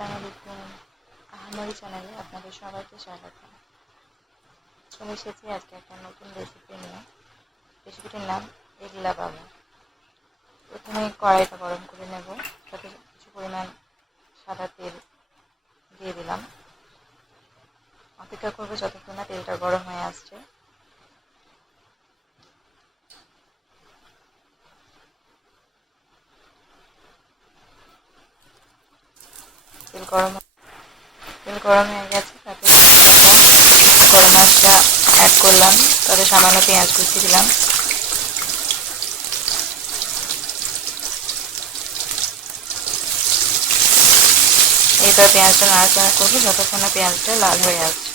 আসসালামু আলাইকুম। আহামরি চ্যানেলে আপনাদের সবাইকে স্বাগত। চলে এসেছি আজকে একটা নতুন রেসিপি নিয়ে। রেসিপিটির নাম এগলা বাবা। প্রথমে কড়াইটা গরম করে নেব, তাতে কিছু পরিমাণ সাদা তেল দিয়ে দিলাম। অপেক্ষা করবো যতক্ষণ না তেলটা গরম হয়ে আসছে। তেল গরম হয়ে গেছে, তাতে বড় মাছটা অ্যাড করলাম, তাতে সামান্য পেঁয়াজ কুচি দিলাম। এইবার পেঁয়াজটা নাড়াচাড়া করবো যতক্ষণ না পেঁয়াজটা লাল হয়ে আসছে।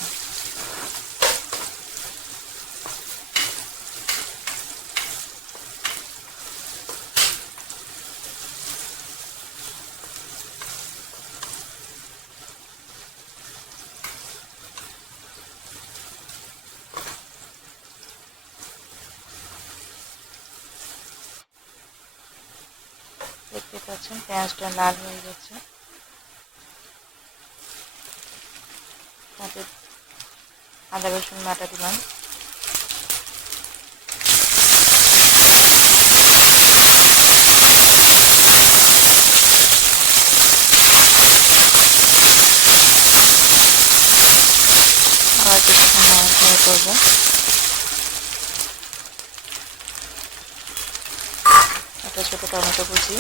দেখতে পাচ্ছেন পেঁয়াজটা লাল হয়ে গেছে। তাতে আদা রসুন বাটা দিলাম। আবার কিছুক্ষণ নাড়াচাড়া করবো। একটা ছোট টমেটো কুচি,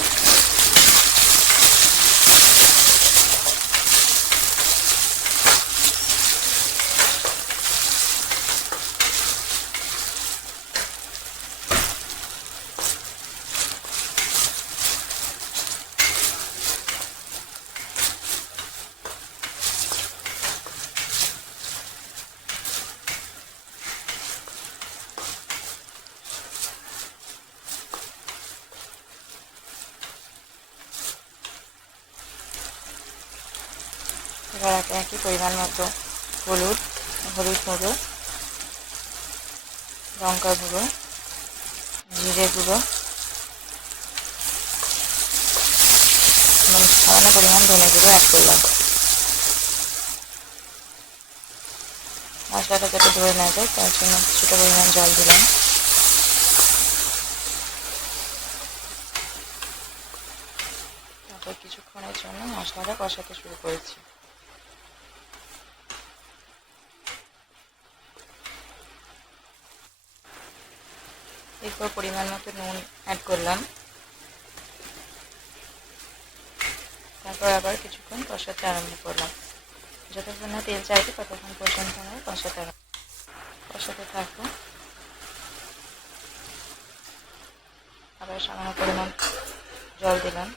এবার একে একে পরিমাণ মতো হলুদ গুঁড়ো, লঙ্কা গুঁড়ো, জিরে গুঁড়ো, সামান্য পরিমাণ ধনে গুঁড়ো অ্যাড করলাম। মশলাটা যাতে ধরে না যায় তার জন্য কিছুটা পরিমাণ জল দিলাম। তারপর কিছুক্ষণের জন্য মশলাটা কষাতে শুরু করেছি। এরপর পরিমাণ মতো নুন অ্যাড করলাম। তারপর আবার কিছুক্ষণ কষাতে আরম্ভ করলাম। যতক্ষণ না তেল চাইবে ততক্ষণ পর্যন্ত আমরা কষাতে থাকবো। আবার সামান্য পরিমাণ জল দিলাম।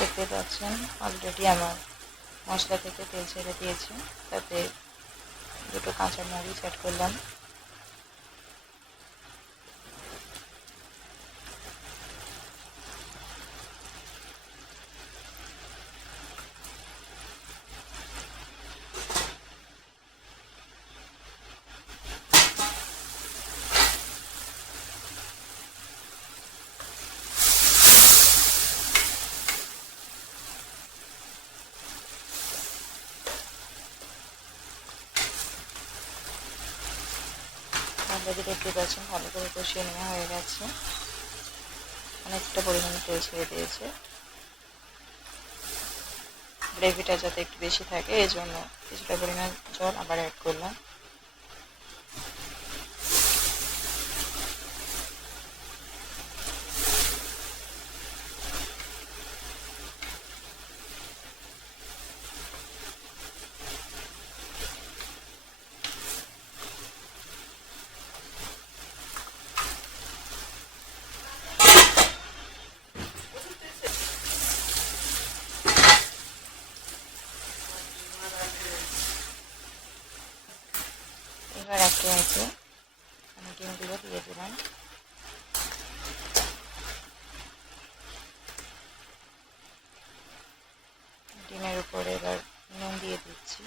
দেখতে পাচ্ছেন অলরেডি আমার মশলা থেকে তেল ছেড়ে দিয়েছে। তাতে দুটো কাঁচা মরিচ অ্যাড করলাম। অলরেডি দেখতে পাচ্ছেন ভালো করে কষিয়ে নেওয়া হয়ে গেছে। অনেকটা পরিমাণে তেল ছেড়ে দিয়েছে। গ্রেভিটা যাতে একটু বেশি থাকে এই জন্য কিছুটা পরিমাণ জল আবার অ্যাড করলাম। এবার একে একে আমি ডিমগুলো দিয়ে দিলাম। ডিমের উপরে এবার নুন দিয়ে দিচ্ছি।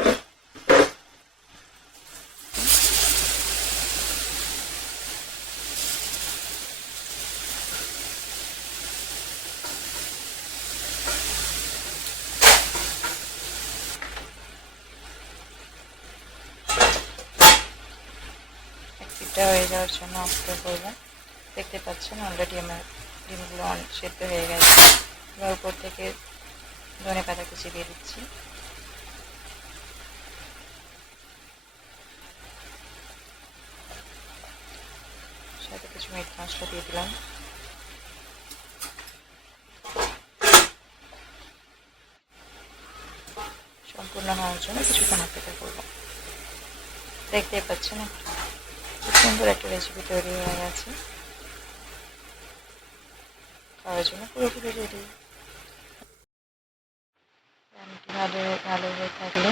স্পিডটা হয়ে যাওয়ার জন্য অফ করে করবো। দেখতে পাচ্ছেন অলরেডি আমার ডিমগুলো সেদ্ধ হয়ে গেছে। এবার উপর থেকে ধনে পাতা কুচি দিয়ে দিচ্ছি। সাথে কিছু মিট মশলা দিয়ে দিলাম। সম্পূর্ণ হওয়ার জন্য কিছুক্ষণ অপেক্ষা করবো। দেখতেই পাচ্ছেন খুব সুন্দর একটা রেসিপি তৈরি হয়ে গেছে। খাওয়ার জন্য পুরোপুরি রেডি। রান্নাটি ভালো হয়ে থাকলে